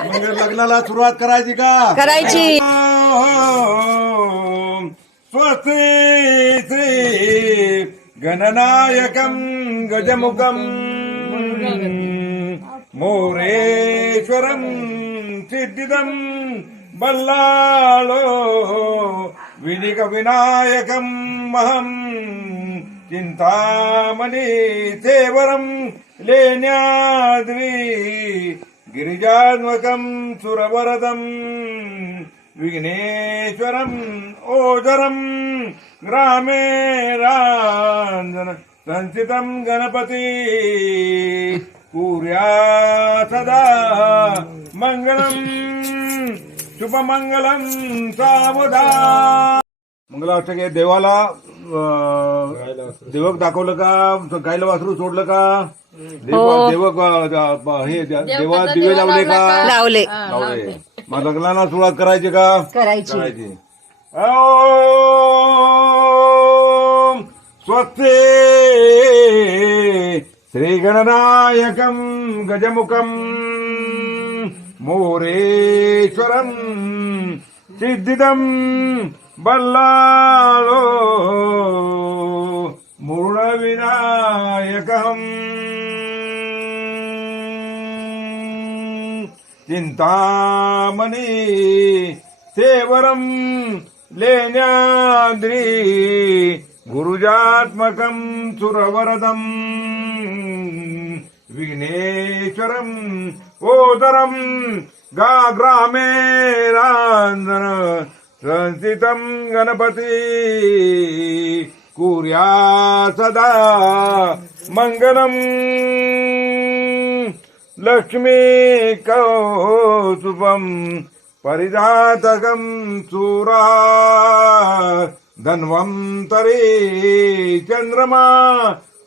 मग लग्नाला सुरुवात करायची का? करायची. स्वस्ति श्री गणनायकं गजमुखं मोरेश्वरं सिद्धिदं बल्लाळो विनायकं महं चिंतामणि सेवरं लेण्याद्रि गिरिजात्मकं सुरवरदं विघ्नेश्वरं ओजरं ग्रामे रांजन संस्थितं गणपति कुर्या सदा मंगलम शुभमंगलम सावधान. मंगलाष्टके देवाला देवक दाखवलं का? गायला वासरू सोडलं का? देवक हे देवा दिवे लावले का? लावले. लावले. मग लग्नाला सुरुवात करायची का? करायची. ओम स्वस्ति श्री गणनायकं गजमुखं मोरेश्वरं सिद्धिदं बल्लाळो मूर्णविनायकं चिंतामणि सेवरं लेण्याद्रि गुरुजात्मकं सुरवरदं विघ्नेश्वरं ओदरं ग्रामे रांजन संस्थितं गणपति कुर्या सदा मंगलम लक्ष्मी कौस्तुभं परिजातकं सूरा धन्वंतरी चंद्रमा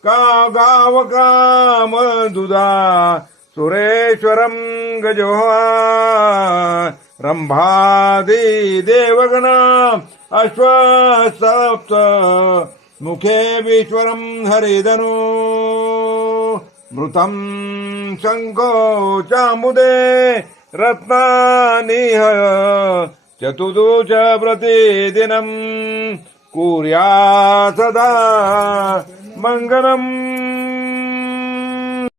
का गावका मधुदा सुरेश्वरं गजोहा रंभादि देवगण अश्वसप्त मुखे विश्वरं हरिधनु मृतं शंखो चामुदे रत्नानिह चतुर्दश प्रतिदिनं कुर्या सदा मंगलम्.